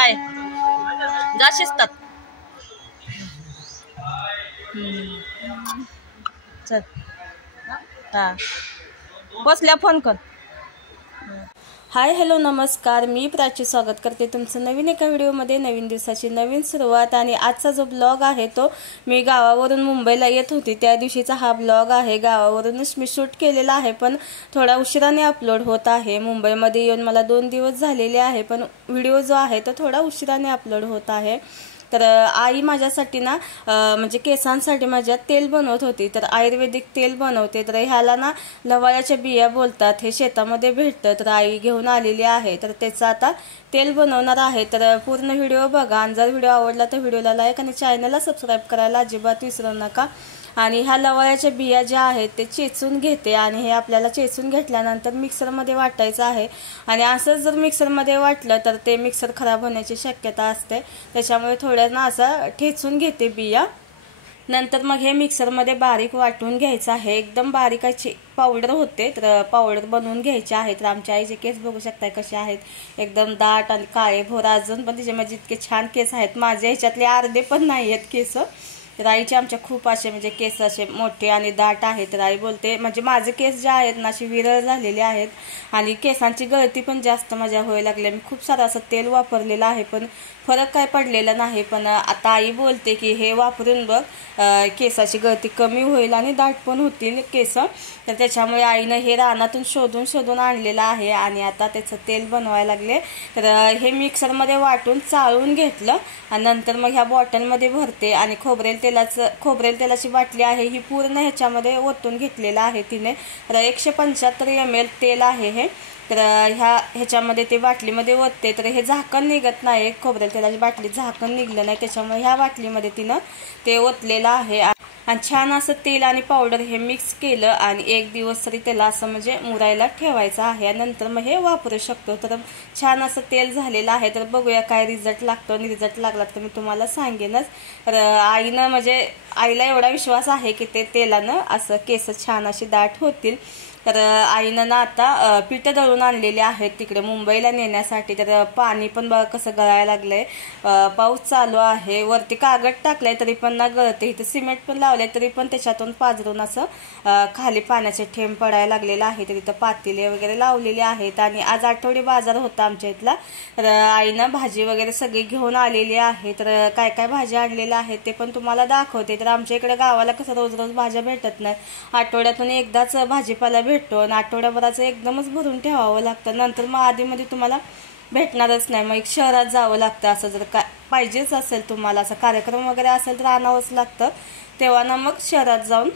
हाय जा शिस्तात चल हा बसल्या फोन कर. हाय हॅलो नमस्कार, मी प्राची स्वागत करते तुमचं नवीन एका व्हिडिओमध्ये. नवीन दिवसाची नवीन सुरुवात. आणि आजचा जो ब्लॉग आहे तो मी गावावरून मुंबईला येत होती त्या दिवशीचा हा ब्लॉग आहे. गावावरूनच मी शूट केलेला आहे, पण थोडा उशिराने अपलोड होत आहे. मुंबईमध्ये येऊन मला 2 दिवस झालेले आहे, पण व्हिडिओ जो आहे तो थोडा उशिराने अपलोड होत आहे. तर आई माझ्यासाठी ना म्हणजे केसांसाठी माझ्या तेल बनवत होती. तर आयुर्वेदिक तेल बनवते. तर ह्याला ना लवाळ्याच्या बिया बोलतात. हे शेतामध्ये भेटतं. तर आई घेऊन आलेली आहे. तर त्याचं आता तेल बनवणार आहे. तर पूर्ण व्हिडिओ बघा. आणि जर व्हिडिओ आवडला तर व्हिडिओला लाईक आणि चॅनलला सबस्क्राईब करायला अजिबात विसरू नका. आणि ह्या लवाळ्याच्या बिया ज्या आहेत ते चेचून घेते. आणि हे आपल्याला चेचून घेतल्यानंतर मिक्सरमध्ये वाटायचं आहे. आणि असंच जर मिक्सरमध्ये वाटलं तर ते मिक्सर खराब होण्याची शक्यता असते. त्याच्यामुळे थोड्या ना असं ठेचून घेते बिया. नंतर मग हे मिक्सरमध्ये बारीक वाटून घ्यायचं आहे. एकदम बारीकाची पावडर होते. तर पावडर बनवून घ्यायची आहे. तर आमच्या आईचे केस बघू शकताय कसे आहेत, एकदम दाट आणि काळे भोर. अजून पण तिच्यामध्ये इतके छान केस आहेत. माझ्या ह्याच्यातले अर्धे पण नाही आहेत केस. तर आईचे आमच्या खूप असे म्हणजे केस असे मोठे आणि दाट आहेत. तर आई बोलते म्हणजे माझे केस जे आहेत ना असे विरळ झालेले आहेत. आणि केसांची गळती पण जास्त माझ्या व्हायला लागली. मी खूप सारं असं तेल वापरलेलं आहे, पण फरक काय पडलेला नाही. पण आता आई बोलते की हे वापरून बघ, केसाची गळती कमी होईल आणि दाट पण होतील केस. तर त्याच्यामुळे आईनं हे रानातून शोधून शोधून आणलेलं आहे. आणि आता त्याचं तेल बनवायला लागले. तर हे मिक्सरमध्ये वाटून चाळून घेतलं. आणि नंतर मग ह्या बॉटलमध्ये भरते. आणि खोबरेल तेलाची बाटली आहे ही पूर्ण ह्याच्यामध्ये ओतून घेतलेलं आहे तिने. तर 175 ml तेल आहे हे. तर ह्याच्यामध्ये ते बाटलीमध्ये ओतते. तर हे झाकण निघत नाही, खोबरेल तेलाची बाटली झाकण निघलं नाही, त्याच्यामुळे ह्या बाटलीमध्ये तिनं ते ओतलेलं आहे. आणि छान असं तेल आणि पावडर हे मिक्स केलं. आणि 1 दिवस तरी त्याला असं म्हणजे मुरायला ठेवायचं आहे. नंतर मग हे वापरू शकतो. तर छान असं तेल झालेलं आहे. तर बघूया काय रिझल्ट लागतो. आणि रिझल्ट लागला तर मी तुम्हाला सांगेनच. तर आईनं म्हणजे आईला एवढा विश्वास आहे की ते तेलानं असं केस छान अशी दाट होतील. तर आईनं ना आता पीठ दळून आणलेले आहेत तिकडे मुंबईला नेण्यासाठी. तर पाणी पण बघा कसं गळायला लागलंय. पाऊस चालू आहे. वरती कागद टाकलाय तरी पण ना गळते. इथं सिमेंट पण लावलंय तरी पण त्याच्यातून पाजरून असं खाली पाण्याचे थेंब पडायला लागलेलं आहे. तर इथं पातेले वगैरे लावलेले आहेत. आणि आज आठवडी बाजार होता आमच्या इथला. तर आईनं भाजी वगैरे सगळी घेऊन आलेली आहे. तर काय काय भाजी आणलेल्या आहेत ते पण तुम्हाला दाखवते. तर आमच्या इकडे गावाला कसं रोज रोज भाज्या भेटत नाही. आठवड्यातून एकदाच भाजीपाला भेटतो. आणि आठवड्याभराचं एकदमच भरून ठेवावं लागतं. नंतर मग आधीमध्ये तुम्हाला भेटणारच नाही. मग एक शहरात जावं लागतं. असं जर काय पाहिजेच असेल तुम्हाला, असं कार्यक्रम वगैरे असेल तर आणावंच लागतं. तेव्हा ना मग शहरात जाऊन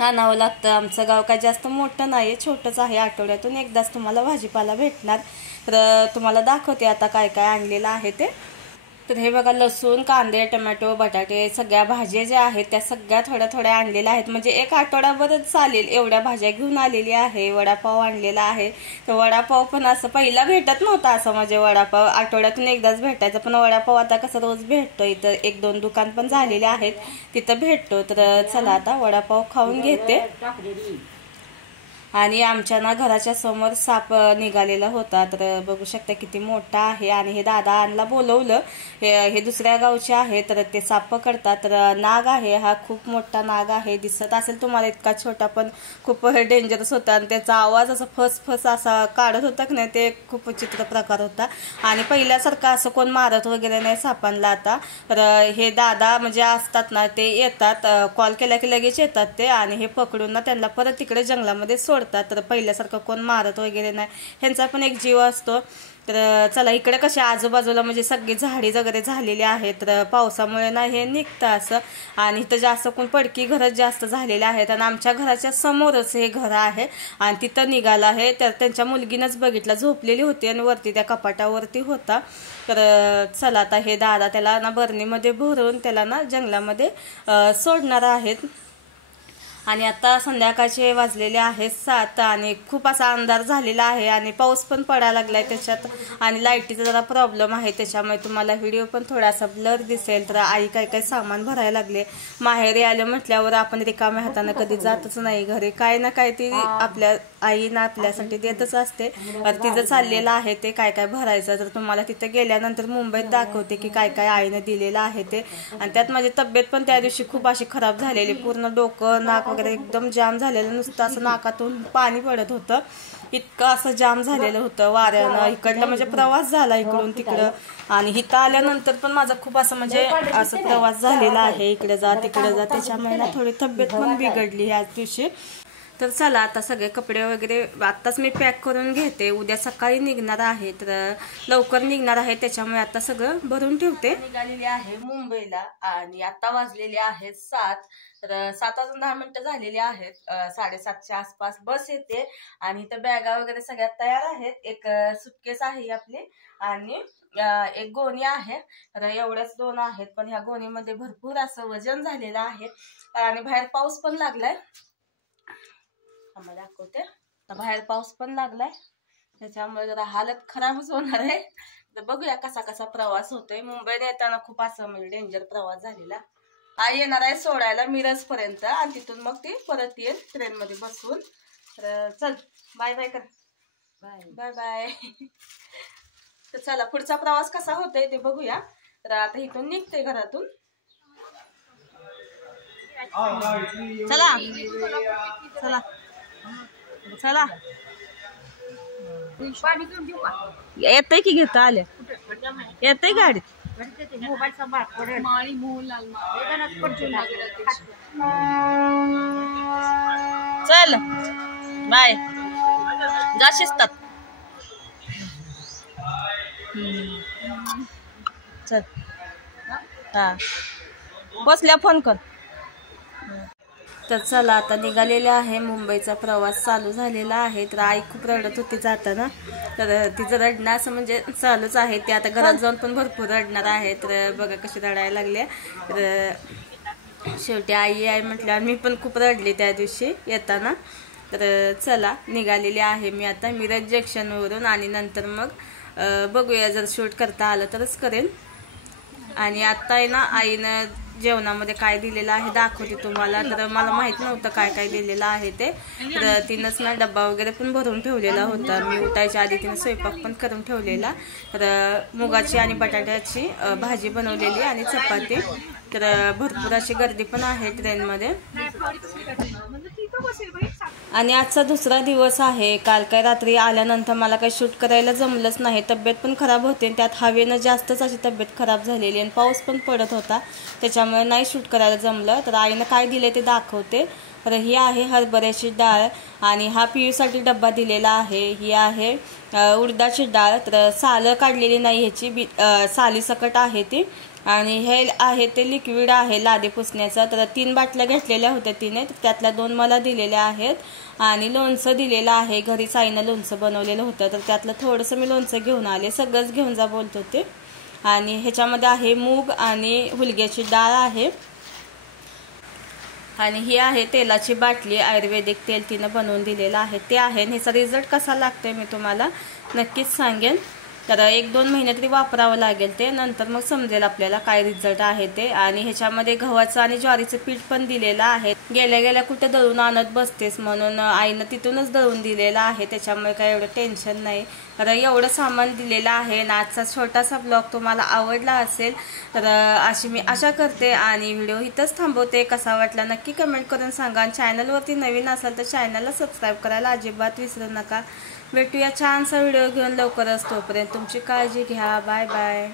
आणावं लागतं. आमचं गाव काय जास्त मोठं नाही, छोटंच आहे. आठवड्यातून एकदाच तुम्हाला भाजीपाला भेटणार. तर तुम्हाला दाखवते आता काय काय आणलेलं आहे ते. तर हे बघा, लसूण, कांदे, टोमॅटो, बटाटे, सगळ्या भाज्या ज्या आहेत त्या सगळ्या थोड्या थोड्या आणलेल्या आहेत. म्हणजे एक आठवड्याभरच चालेल एवढ्या भाज्या घेऊन आलेली आहे. वडापाव आणलेला आहे. तर वडापाव पण असं पहिला भेटत नव्हता. असं म्हणजे वडापाव आठवड्यातून एकदाच भेटायचा. पण वडापाव आता कसं रोज भेटतो. इथं 1-2 दुकान पण झालेले आहेत, तिथं भेटतो. तर चला आता वडापाव खाऊन घेते. आणि आमच्या ना घराच्या समोर साप निघालेला होता. तर बघू शकता किती मोठा आहे. आणि हे दादांना बोलवलं, हे दुसऱ्या गावचे आहे. तर ते साप पकडतात. तर नाग आहे हा, खूप मोठा नाग आहे. दिसत असेल तुम्हाला इतका छोटा, पण खूप डेंजरस होता. आणि त्याचा आवाज असा फस असा काढत होता की नाही, ते खूप विचित्र प्रकार होता. आणि पहिल्यासारखं असं कोण मारत वगैरे नाही सापांना आता. तर हे दादा म्हणजे असतात ना, ते येतात, कॉल केला की लगेच येतात ते. आणि हे पकडून ना त्यांना परत तिकडे जंगलामध्ये सोडतात. तर पहिल्यासारखं कोण मारत वगैरे नाही. ह्यांचा पण एक जीव असतो. तर चला, इकडे कसे आजूबाजूला म्हणजे सगळी झाडी वगैरे झालेली आहेत. तर पावसामुळे ना हे निघतं असं. आणि इथं जास्त कोण पडकी घरच जास्त झालेले आहेत. आणि आमच्या घराच्या समोरच हे घर आहे. आणि तिथं निघालं आहे. तर त्यांच्या मुलगीनंच बघितलं, झोपलेली होती आणि वरती त्या कपाटावरती होता. तर चला आता हे दादा त्याला ना बरणीमध्ये भरून त्याला ना जंगलामध्ये सोडणार आहेत. आणि आता संध्याकाळचे वाजलेले आहेत 7 आणि खूप असा अंधार झालेला आहे आणि पाऊस पण पडायला लागलाय त्याच्यात आणि लाईटीचा जरा प्रॉब्लेम आहे, त्याच्यामुळे तुम्हाला व्हिडिओ पण थोडासा ब्लर दिसेल. तर आई काय सामान भरायला लागले. माहेरी आलं म्हटल्यावर आपण रिकाम्या हाताने कधी जातच नाही, घरी काय ना काय ती आपल्या आईनं आपल्यासाठी देतच असते. तर तिचं चाललेलं आहे ते काय भरायचं. तर तुम्हाला तिथे गेल्यानंतर मुंबईत दाखवते की काय आईनं दिलेलं आहे ते. आणि त्यात माझी तब्येत पण त्या दिवशी खूप अशी खराब झालेली, पूर्ण डोकं नाक वगैरे एकदम जाम झालेलं, नुसतं असं नाकातून पाणी पडत होतं, इतकं असं जाम झालेलं होतं वाऱ्यानं. इकडलं म्हणजे प्रवास झाला इकडून तिकडं आणि इथं आल्यानंतर पण माझा खूप असं म्हणजे असं प्रवास झालेला आहे, इकडे जा तिकडे जा, त्याच्यामुळे ना थोडी तब्येत पण बिघडली ह्याच दिवशी. तर चला आता सगळे कपडे वगैरे आत्ताच मी पॅक करून घेते, उद्या सकाळी निघणार आहे, तर लवकर निघणार आहे, त्याच्यामुळे आता सगळं भरून ठेवते. निघालेली आहे मुंबईला आणि आता वाजलेले आहेत 7. तर 7 वाजून 10 मिनिटं झालेली आहेत. 7:30च्या आसपास बस येते आणि इथं बॅगा वगैरे सगळ्यात तयार आहेत. एक सुटकेस आहे आपली आणि एक गोणी आहे. तर एवढ्याच 2 आहेत, पण ह्या गोणीमध्ये भरपूर असं वजन झालेलं आहे आणि बाहेर पाऊस पण लागलाय. आम्हाला दाखवते, तर बाहेर पाऊस पण लागलाय, त्याच्यामुळे जरा हालत खराबच होणार आहे. तर बघूया कसा प्रवास होतोय. मुंबईला येताना खूप असं म्हणजे डेंजर प्रवास झालेला. आई येणार आहे सोडायला मिरज पर्यंत आणि तिथून मग ती परत येईल ट्रेन मध्ये बसून. तर चल बाय बाय कर, बाय बाय. तर चला पुढचा प्रवास कसा होतोय ते बघूया. तर आता इथून निघते घरातून. चला चला चला, येतंय की घेता आले, येतंय गाडीत. चल बाय, जा शिस्तात. चल हा बसल्या फोन कर. तर चला आता निघालेले आहे, मुंबईचा प्रवास चालू झालेला आहे. तर आई खूप रडत होती जाताना, तर तिचं रडणं असं म्हणजे चालूच आहे. ते आता घरात जाऊन पण भरपूर रडणार आहे. तर बघा कशी रडायला लागले. तर शेवटी आई आहे म्हटल्यावर मी पण खूप रडले त्या दिवशी येताना. तर चला निघालेली आहे मी आता मिरज जंक्शनवरून आणि नंतर मग बघूया, जर शूट करता आलं तरच करेल. आणि आता आहे ना आईनं जेवणामध्ये काय दिलेलं आहे दाखवते तुम्हाला. तर मला माहित नव्हतं काय दिलेलं आहे ते. तर तिनंच ना डब्बा वगैरे पण भरून ठेवलेला होता. मी उठायच्या आधी तिनं स्वयंपाक पण करून ठेवलेला. तर मुगाची आणि बटाट्याची भाजी बनवलेली आणि चपाती. तर भरपूर अशी गर्दी पण आहे ट्रेनमध्ये. आणि आजचा दुसरा दिवस आहे. काल काय रात्री आल्यानंतर मला काही शूट करायला जमलंच नाही, तब्येत पण खराब होते. त्यात हवेनं जास्तच अशी तब्येत खराब झालेली आणि पाऊस पण पडत होता, त्याच्यामुळे नाही शूट करायला जमलं. तर आईनं काय दिले ते दाखवते. तर ही आहे हरभऱ्याची डाळ आणि हा पियूसाठी डब्बा दिलेला आहे. ही आहे उडदाची डाळ, तर सालं काढलेली नाही ह्याची, सालीसकट आहे ती. आणि हे आहे ते लिक्विड आहे लादी पुसण्याचा. तर 3 बाटल्या घेतलेल्या होत्या तिने, त्यातल्या 2 मला दिलेल्या आहेत. आणि लोणचं दिलेलं आहे, घरीच आईनं लोणचं बनवलेलं होतं, तर त्यातलं थोडंसं मी लोणचं घेऊन आले. सगळंच घेऊन जा बोलत होते. आणि ह्याच्यामध्ये आहे मूग आणि हुलग्याची डाळ आहे. आणि ही आहे तेलाची बाटली, आयुर्वेदिक तेल तिनं बनवून दिलेलं आहे ते आहे. ह्याचा रिझल्ट कसा लागतोय मी तुम्हाला नक्कीच सांगेन. तर 1-2 महिने तरी वापरावं लागेल ते, नंतर मग समजेल आपल्याला काय रिझल्ट आहे ते. आणि ह्याच्यामध्ये गव्हाचं आणि ज्वारीचं पीठ पण दिलेलं आहे. गेल्या कुठे दळून आणत बसतेस म्हणून आईनं तिथूनच दळून दिलेलं आहे, त्याच्यामुळे काय एवढं टेन्शन नाही. तर एवढं सामान दिलेलं आहे. आणि आजचा छोटासा ब्लॉग तुम्हाला आवडला असेल तर अशी मी आशा करते. आणि व्हिडिओ इथंच थांबवते. कसा वाटला नक्की कमेंट करून सांगा. आणि चॅनलवरती नवीन असाल तर चॅनलला सबस्क्राईब करायला अजिबात विसरू नका. भेटूया छानसा व्हिडिओ घेऊन लवकरच. तोपर्यंत तुमची काळजी घ्या. Bye bye.